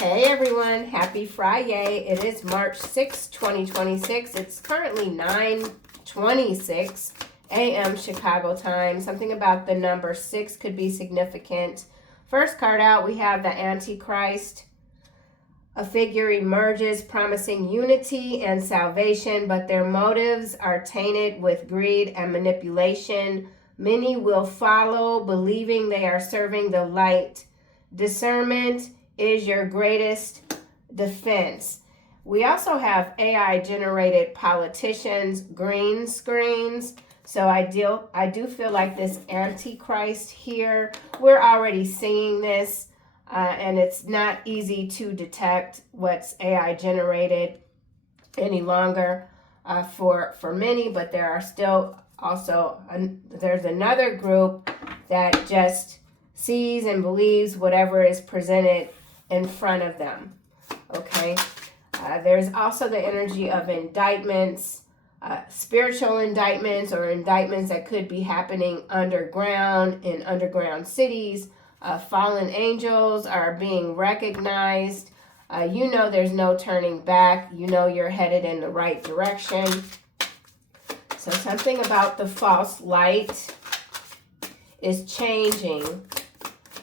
Hey everyone, happy Friday. It is March 6, 2026. It's currently 9:26 a.m. Chicago time. Something about the number 6 could be significant. First card out, we have the Antichrist. A figure emerges promising unity and salvation, but their motives are tainted with greed and manipulation. Many will follow, believing they are serving the light. Discernment is your greatest defense. We also have AI generated politicians, green screens. So I do feel like this Antichrist here, we're already seeing this, and it's not easy to detect what's AI generated any longer for many, but there are still also, there's another group that just sees and believes whatever is presented in front of them. Okay, there's also the energy of indictments, spiritual indictments, or indictments that could be happening underground in underground cities. Fallen angels are being recognized. You know there's no turning back. You know you're headed in the right direction. So something about the false light is changing.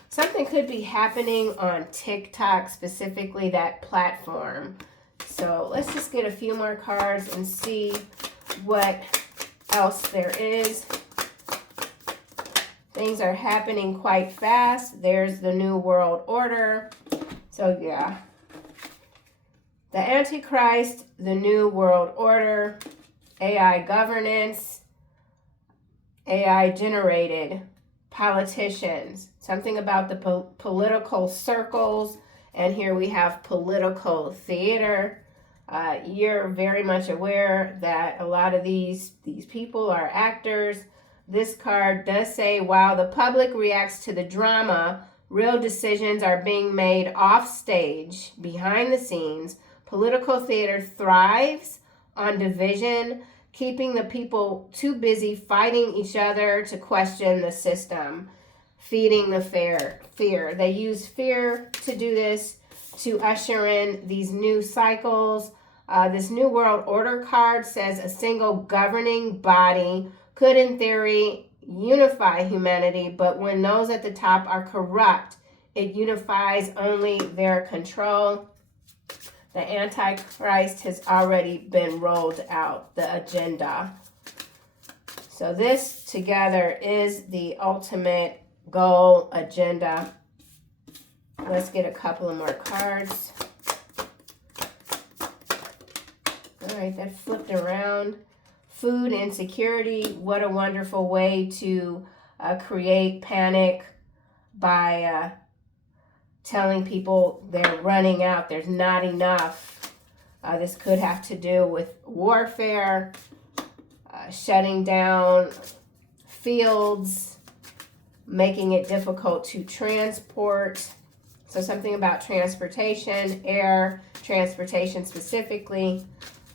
Something could be happening on TikTok, specifically that platform. So let's just get a few more cards and see what else there is. Things are happening quite fast. There's the New World Order. So yeah, the Antichrist, the New World Order, AI governance, AI generated politicians, something about the political circles, and here we have political theater. You're very much aware that a lot of these people are actors. This card does say, while the public reacts to the drama, real decisions are being made off stage, behind the scenes. Political theater thrives on division, keeping the people too busy fighting each other to question the system, feeding the fear. They use fear to do this, to usher in these new cycles. This New World Order card says a single governing body could, in theory, unify humanity, but when those at the top are corrupt, it unifies only their control. The Antichrist has already been rolled out, the agenda. So this together is the ultimate goal agenda. Let's get a couple of more cards. All right, that flipped around. Food insecurity, what a wonderful way to create panic by telling people they're running out, there's not enough. This could have to do with warfare, shutting down fields, making it difficult to transport. So something about transportation, air transportation specifically.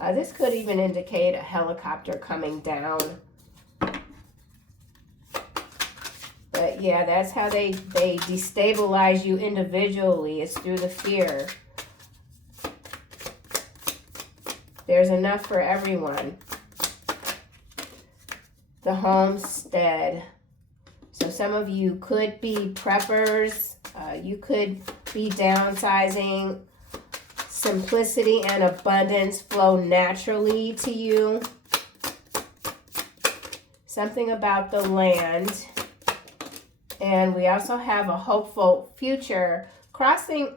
This could even indicate a helicopter coming down. But yeah, that's how they destabilize you individually, is through the fear. There's enough for everyone. The homestead. So some of you could be preppers. You could be downsizing. Simplicity and abundance flow naturally to you. Something about the land. And we also have a hopeful future crossing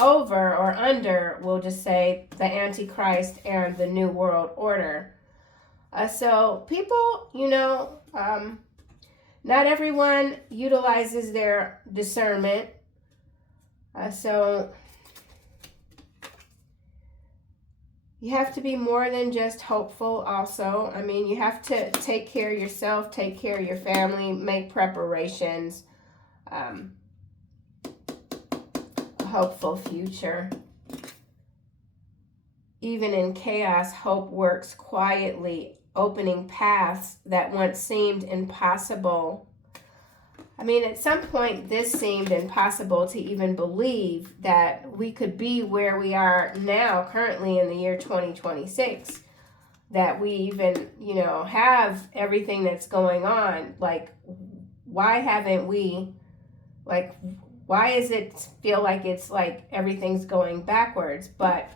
over or under, we'll just say, the Antichrist and the New World Order. So people, not everyone utilizes their discernment. So you have to be more than just hopeful also. I mean, you have to take care of yourself, take care of your family, make preparations. A hopeful future. Even in chaos, hope works quietly, opening paths that once seemed impossible. I mean, at some point, this seemed impossible to even believe that we could be where we are now, currently in the year 2026, that we even, you know, have everything that's going on. Like, why haven't we, like, why does it feel like it's like everything's going backwards? But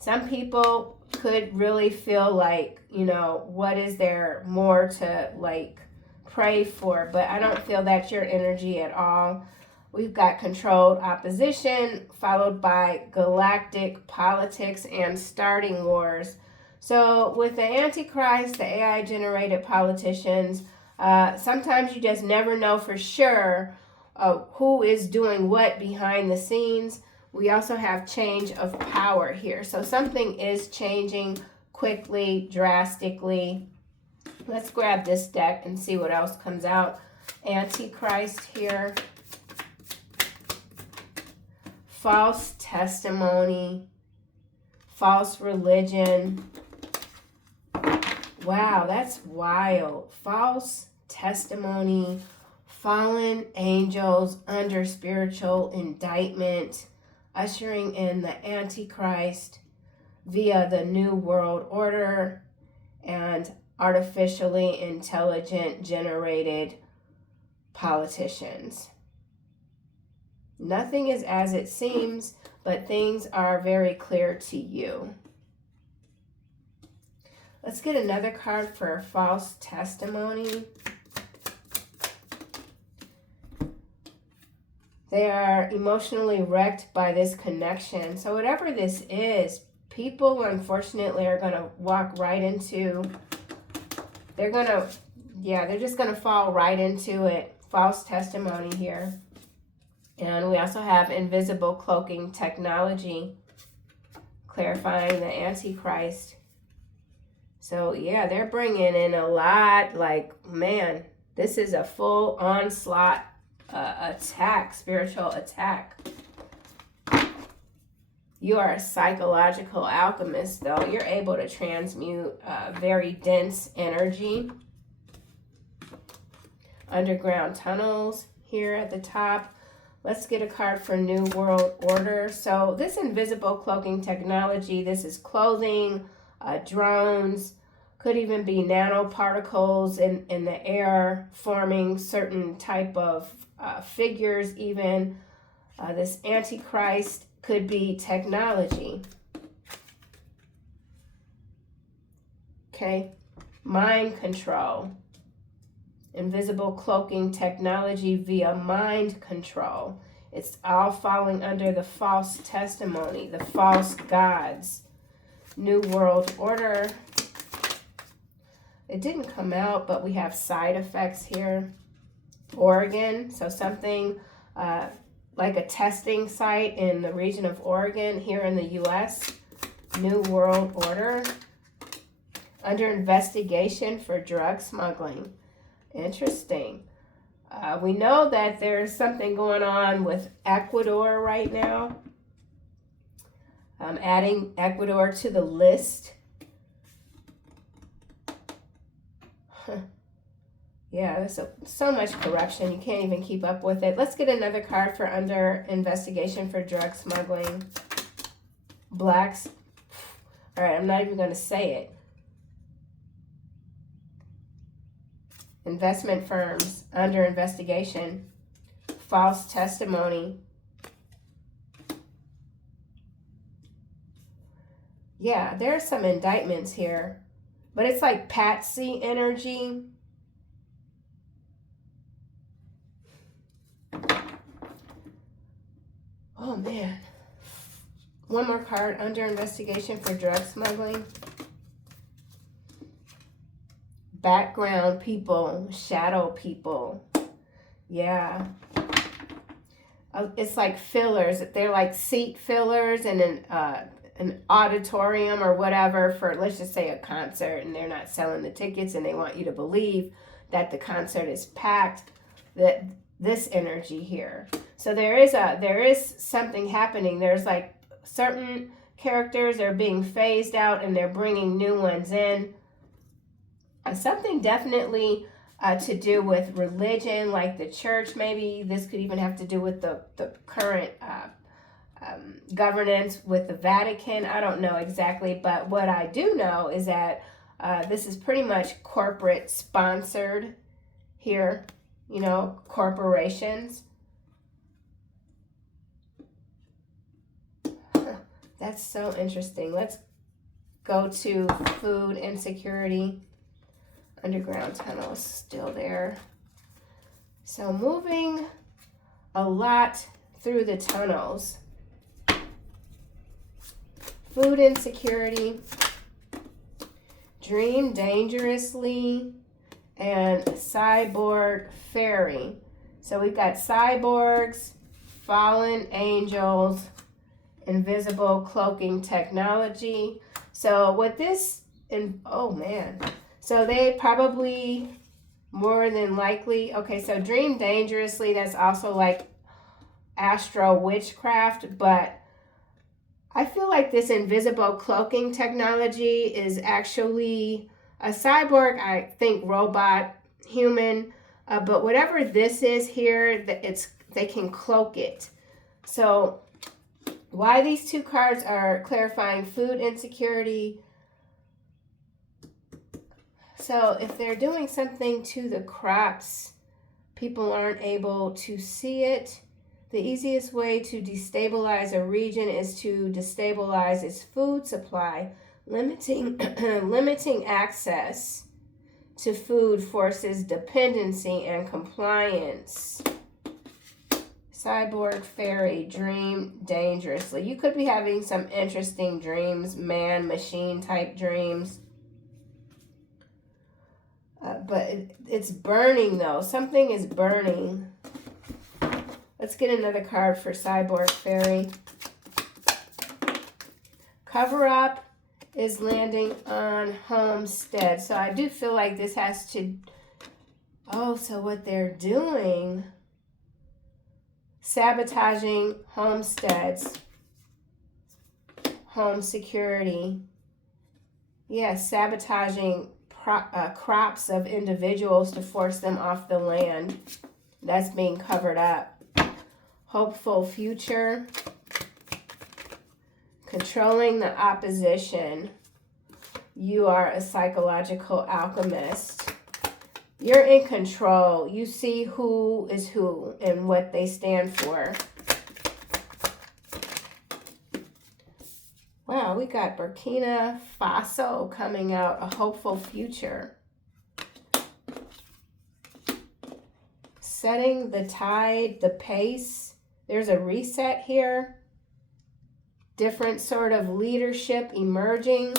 some people could really feel like, you know, what is there more to, like, pray for? But I don't feel that's your energy at all. We've got controlled opposition, followed by galactic politics and starting wars. So with the Antichrist, the AI-generated politicians, sometimes you just never know for sure who is doing what behind the scenes. We also have change of power here. So something is changing quickly, drastically. Let's grab this deck and see what else comes out. Antichrist here. False testimony. False religion. Wow, that's wild. False testimony. Fallen angels under spiritual indictment. Ushering in the Antichrist via the New World Order and artificially intelligent generated politicians. Nothing is as it seems, but things are very clear to you. Let's get another card for false testimony. They are emotionally wrecked by this connection. So whatever this is, people unfortunately are going to walk right into, they're just going to fall right into it. False testimony here. And we also have invisible cloaking technology, clarifying the Antichrist. So yeah, they're bringing in a lot. Like, man, this is a full onslaught attack, spiritual attack. You are a psychological alchemist, though. You're able to transmute very dense energy. Underground tunnels here at the top. Let's get a card for New World Order. So this invisible cloaking technology, this is clothing, drones, could even be nanoparticles in the air forming certain type of figures even. This Antichrist could be technology. Okay, mind control. Invisible cloaking technology via mind control. It's all falling under the false testimony, the false gods. New World Order. It didn't come out, but we have side effects here. Oregon, so something like a testing site in the region of Oregon here in the U.S. New World Order. Under investigation for drug smuggling. Interesting. We know that there's something going on with Ecuador right now. Adding Ecuador to the list. Yeah, there's so much corruption. You can't even keep up with it. Let's get another card for under investigation for drug smuggling. Blacks. All right, I'm not even going to say it. Investment firms under investigation. False testimony. Yeah, there are some indictments here. But it's like patsy energy. Oh, man. One more card under investigation for drug smuggling. Background people, shadow people. Yeah. It's like fillers. They're like seat fillers and an auditorium or whatever for, let's just say, a concert, and they're not selling the tickets and they want you to believe that the concert is packed. That this energy here. So there is something happening. There's like certain characters are being phased out and they're bringing new ones in. Something definitely to do with religion, like the church. Maybe this could even have to do with the current governance with the Vatican. I don't know exactly, but what I do know is that this is pretty much corporate sponsored here, you know, corporations. That's so interesting. Let's go to food insecurity. Underground tunnels still there. So moving a lot through the tunnels. Food insecurity, dream dangerously, and cyborg fairy. So we've got cyborgs, fallen angels, invisible cloaking technology. So what this, oh man. So they probably more than likely, okay, so dream dangerously, that's also like astro witchcraft, but I feel like this invisible cloaking technology is actually a cyborg, I think robot, human, but whatever this is here, they can cloak it. So why these two cards are clarifying food insecurity. So if they're doing something to the crops, people aren't able to see it. The easiest way to destabilize a region is to destabilize its food supply. Limiting access to food forces dependency and compliance. Cyborg fairy, dream dangerously. You could be having some interesting dreams, man-machine type dreams. But it's burning though. Something is burning. Let's get another card for cyborg fairy. Cover-up is landing on homestead. So I do feel like this has to... Oh, so what they're doing... Sabotaging homesteads, home security. Yes, sabotaging crops of individuals to force them off the land. That's being covered up. Hopeful future. Controlling the opposition. You are a psychological alchemist. You're in control. You see who is who and what they stand for. Wow, we got Burkina Faso coming out. A hopeful future. Setting the tide, the pace. There's a reset here. Different sort of leadership emerging.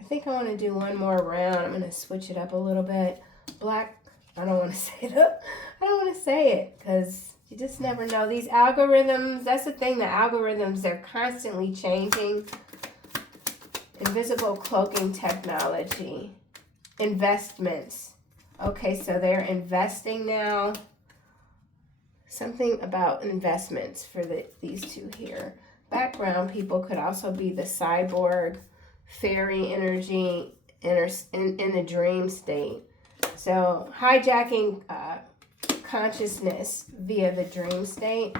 I think I want to do one more round. I'm going to switch it up a little bit. Black, I don't want to say it. I don't want to say it because you just never know. These algorithms, that's the thing, the algorithms, they're constantly changing. Invisible cloaking technology. Investments. Okay, so they're investing now. Something about investments for these two here. Background people could also be the cyborg, fairy energy in the dream state. So hijacking consciousness via the dream state.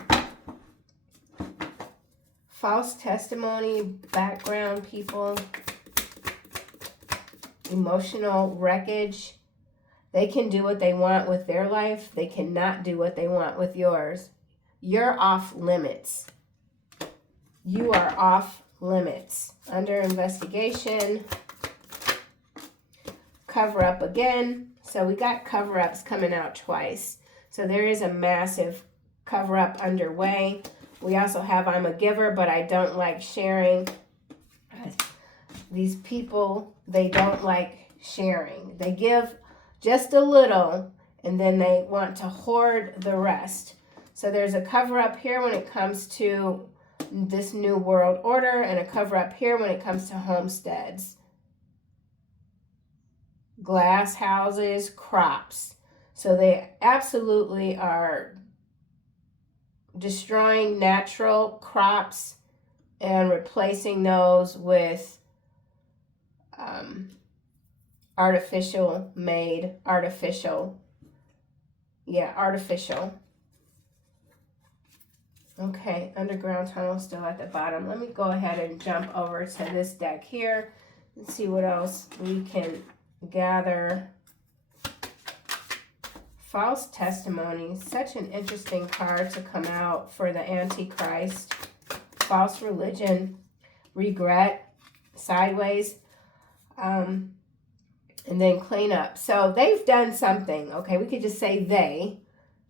False testimony, background people. Emotional wreckage. They can do what they want with their life. They cannot do what they want with yours. You're off limits. You are off limits. Under investigation. Cover up again. So we got cover-ups coming out twice. So there is a massive cover-up underway. We also have I'm a giver, but I don't like sharing. These people, they don't like sharing. They give just a little, and then they want to hoard the rest. So there's a cover-up here when it comes to this new world order, and a cover-up here when it comes to homesteads. Glass houses, crops. So they absolutely are destroying natural crops and replacing those with artificial. Okay, underground tunnel still at the bottom. Let me go ahead and jump over to this deck here and see what else we can gather. False testimony, such an interesting card to come out for the Antichrist. False religion, regret, sideways, and then clean up. So they've done something. Okay, we could just say they,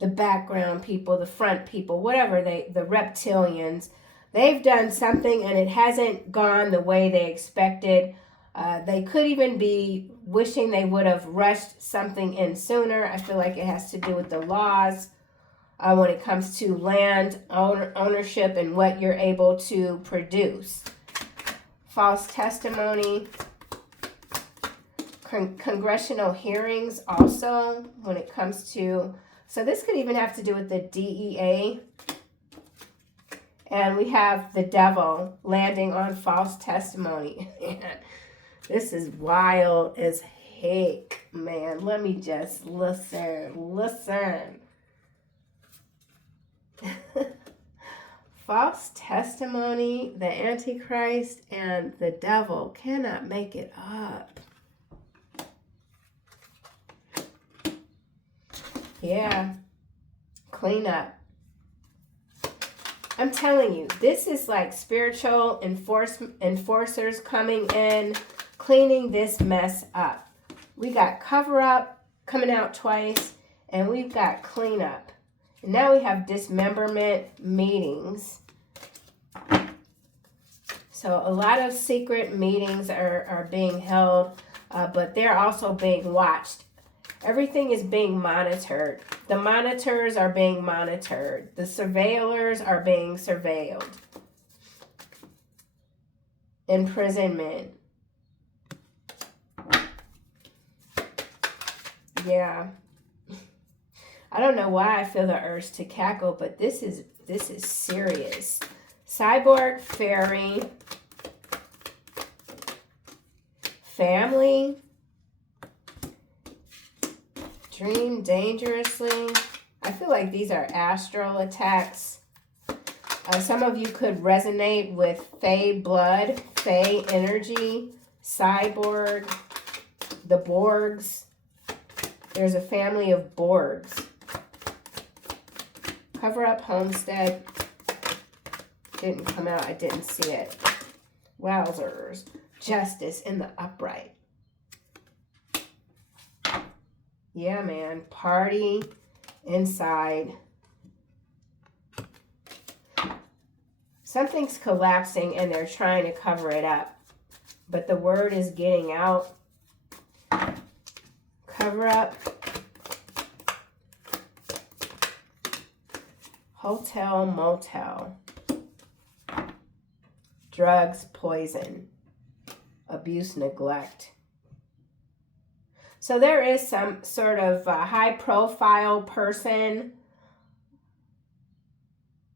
the background people, the front people, whatever, the reptilians. They've done something and it hasn't gone the way they expected. They could even be wishing they would have rushed something in sooner. I feel like it has to do with the laws when it comes to land ownership and what you're able to produce. False testimony. Congressional hearings also when it comes to, so this could even have to do with the DEA. And we have the devil landing on false testimony. This is wild as heck, man. Let me just listen. False testimony, the Antichrist, and the devil cannot make it up. Yeah, clean up. I'm telling you, this is like spiritual enforcers coming in, cleaning this mess up. We got cover up coming out twice, and we've got clean up. And now we have dismemberment meetings. So a lot of secret meetings are being held, but they're also being watched. Everything is being monitored. The monitors are being monitored. The surveillors are being surveilled. Imprisonment. Yeah. I don't know why I feel the urge to cackle, but this is serious. Cyborg fairy. Family. Dream dangerously. I feel like these are astral attacks. Some of you could resonate with Fae blood, Fae energy, cyborg, the Borgs. There's a family of Borgs. Cover up homestead. Didn't come out. I didn't see it. Wowzers. Justice in the upright. Yeah, man. Party inside. Something's collapsing and they're trying to cover it up. But the word is getting out. Cover up. Hotel, motel. Drugs, poison. Abuse, neglect. So there is some sort of high-profile person.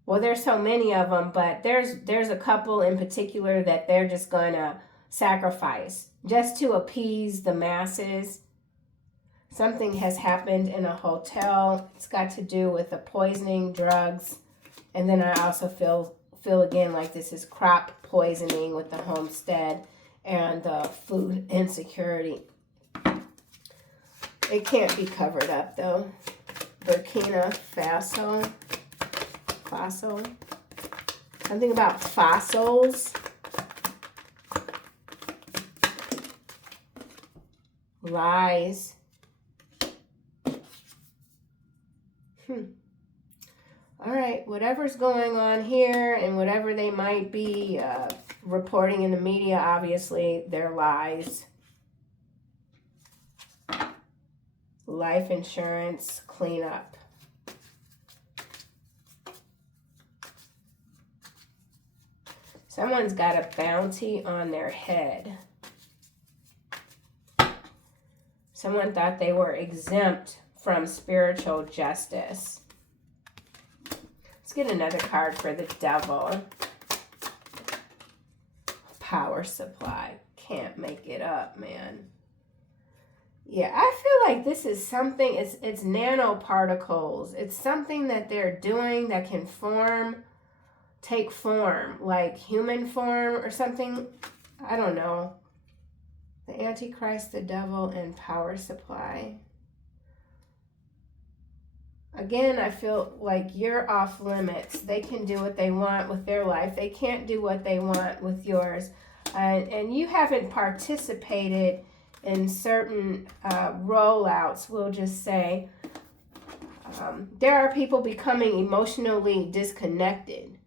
Well, there's so many of them, but there's a couple in particular that they're just going to sacrifice just to appease the masses. Something has happened in a hotel. It's got to do with the poisoning, drugs, and then I also feel again like this is crop poisoning with the homestead and the food insecurity. It can't be covered up, though. Burkina Faso. Something about fossils. Lies. All right, whatever's going on here and whatever they might be reporting in the media, obviously, they're lies. Life insurance cleanup. Someone's got a bounty on their head. Someone thought they were exempt from spiritual justice. Let's get another card for the devil. power supply. Can't make it up, man. Yeah, I feel like this is something, it's nanoparticles. It's something that they're doing that can take form, like human form or something. I don't know. The Antichrist, the devil, and power supply. Again, I feel like you're off limits. They can do what they want with their life. They can't do what they want with yours. And you haven't participated in certain rollouts, we'll just say. There are people becoming emotionally disconnected.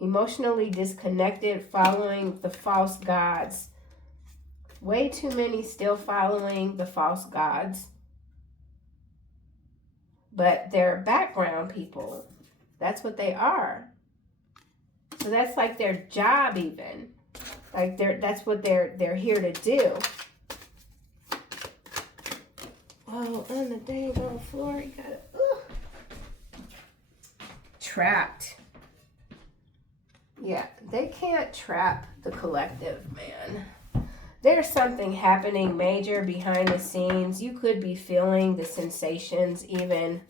Emotionally disconnected, following the false gods. Way too many still following the false gods. But they're background people. That's what they are. So that's like their job even. Like that's what they're here to do. Oh, on the dang on floor, you gotta trapped. Yeah, they can't trap the collective, man. There's something happening major behind the scenes. You could be feeling the sensations, even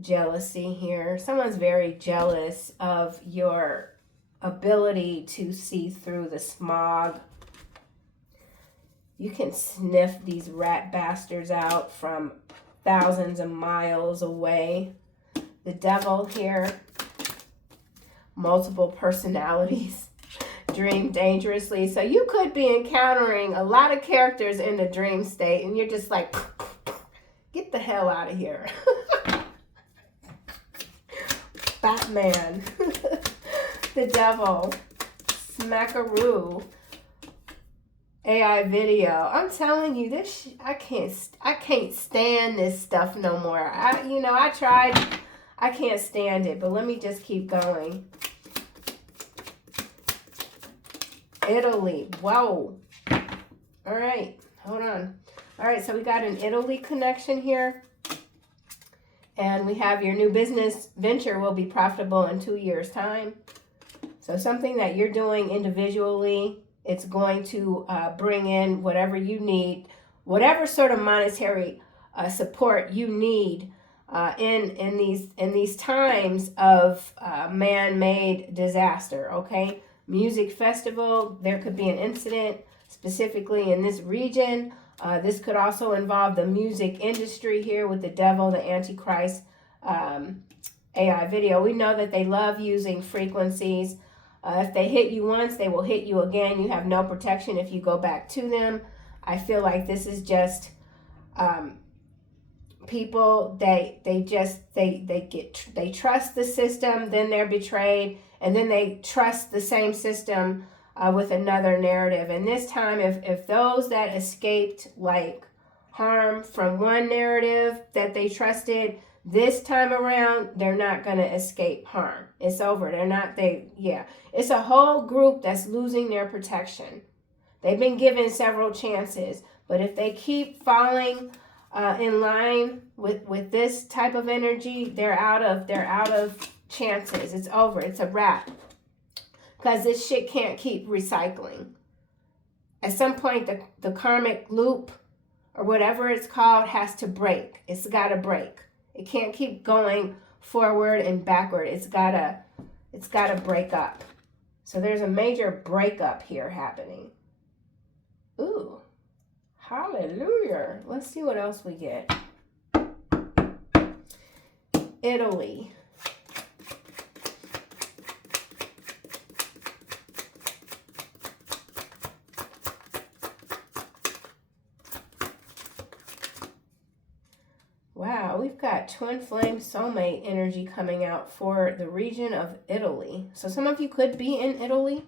jealousy here. Someone's very jealous of your ability to see through the smog. You can sniff these rat bastards out from thousands of miles away. The devil here. Multiple personalities. Dream dangerously. So you could be encountering a lot of characters in the dream state, and you're just like, get the hell out of here. Batman. The devil. Smackaroo. AI video. I'm telling you, this I can't stand this stuff no more. I tried. I can't stand it, but let me just keep going. Italy. Whoa. All right. Hold on. All right. So we got an Italy connection here. And we have your new business venture will be profitable in 2 years' time. So something that you're doing individually, it's going to bring in whatever you need, whatever sort of monetary support you need in these times of man-made disaster. Okay. Music festival, there could be an incident specifically in this region. This could also involve the music industry here with the devil, the Antichrist, AI video. We know that they love using frequencies. If they hit you once, they will hit you again. You have no protection if you go back to them. I feel like this is just people, they trust the system, then they're betrayed, and then they trust the same system with another narrative. And this time, if those that escaped like harm from one narrative that they trusted, this time around, they're not going to escape harm. It's over. It's a whole group that's losing their protection. They've been given several chances, but if they keep falling in line with this type of energy, they're out of chances. It's over. It's a wrap. Because this shit can't keep recycling. At some point, the karmic loop, or whatever it's called, has to break. It's got to break. It can't keep going forward and backward. It's gotta break up. So there's a major breakup here happening. Ooh, hallelujah. Let's see what else we get. Italy. Wow, we've got twin flame soulmate energy coming out for the region of Italy. So some of you could be in Italy.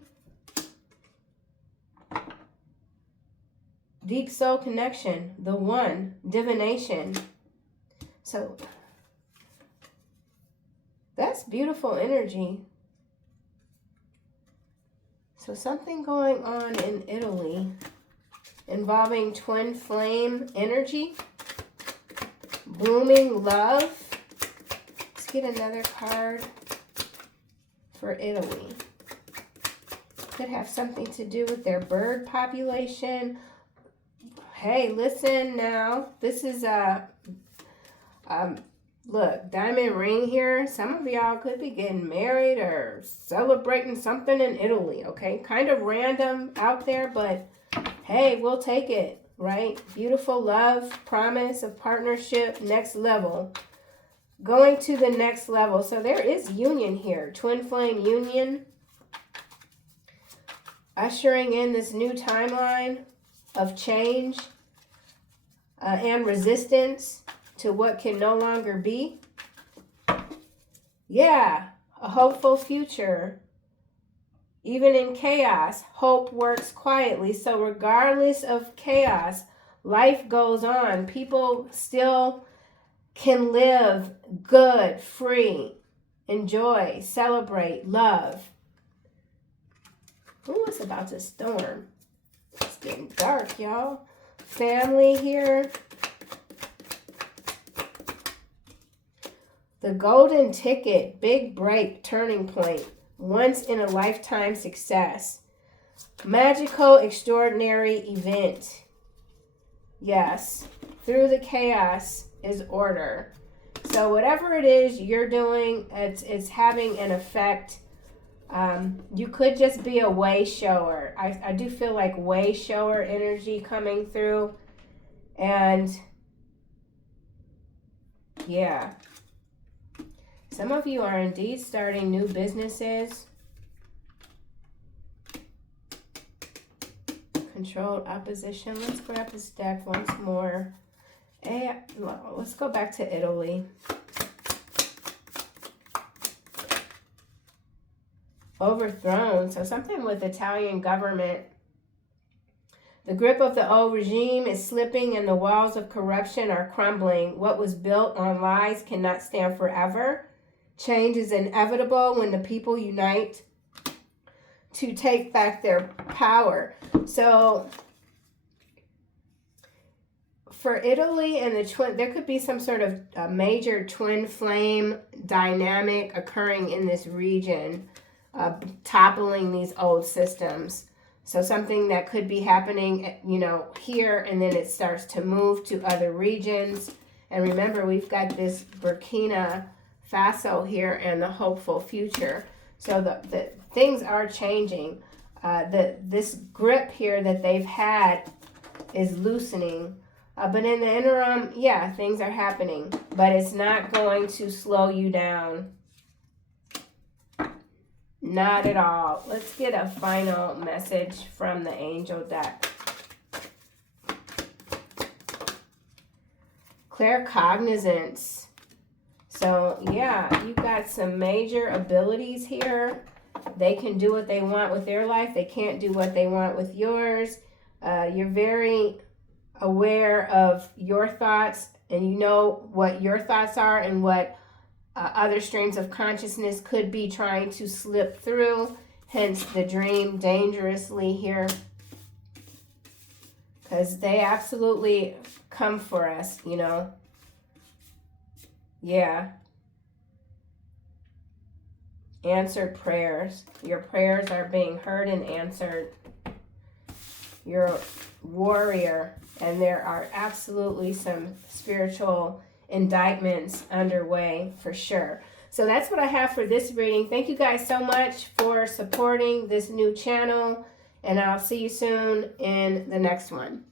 Deep soul connection, the one, divination. So that's beautiful energy. So something going on in Italy involving twin flame energy. Blooming love. Let's get another card. for Italy. Could have something to do with their bird population. Hey, listen now. This is look, diamond ring here. Some of y'all could be getting married or celebrating something in Italy, okay? Kind of random out there, but hey, we'll take it, right? Beautiful love, promise of partnership, next level. Going to the next level. So there is union here. Twin flame union. Ushering in this new timeline of change and resistance to what can no longer be. Yeah, a hopeful future. Even in chaos, hope works quietly. So regardless of chaos, life goes on. People still can live good, free, enjoy, celebrate, love. Ooh, it's about to storm. It's getting dark, y'all. Family here. The golden ticket, big break, turning point. Once in a lifetime success. Magical, extraordinary event. Yes. Through the chaos is order. So whatever it is you're doing, it's having an effect. You could just be a way shower. I do feel like way shower energy coming through. And yeah. Some of you are indeed starting new businesses. Controlled opposition. Let's grab this deck once more. And let's go back to Italy. Overthrown. So something with Italian government. The grip of the old regime is slipping and the walls of corruption are crumbling. What was built on lies cannot stand forever. Change is inevitable when the people unite to take back their power. So for Italy and the twin, there could be some sort of a major twin flame dynamic occurring in this region. Toppling these old systems. So something that could be happening, you know, here, and then it starts to move to other regions. And remember, we've got this Burkina Faso here and the hopeful future. So the things are changing. This grip here that they've had is loosening. But in the interim, yeah, things are happening. But it's not going to slow you down. Not at all. Let's get a final message from the angel deck. Claircognizance. So, yeah, you've got some major abilities here. They can do what they want with their life. They can't do what they want with yours. You're very aware of your thoughts, and you know what your thoughts are and what other streams of consciousness could be trying to slip through. Hence the dream dangerously here. Because they absolutely come for us, you know. Yeah. Answered prayers. Your prayers are being heard and answered. You're a warrior. And there are absolutely some spiritual indictments underway for sure. So that's what I have for this reading. Thank you guys so much for supporting this new channel. And I'll see you soon in the next one.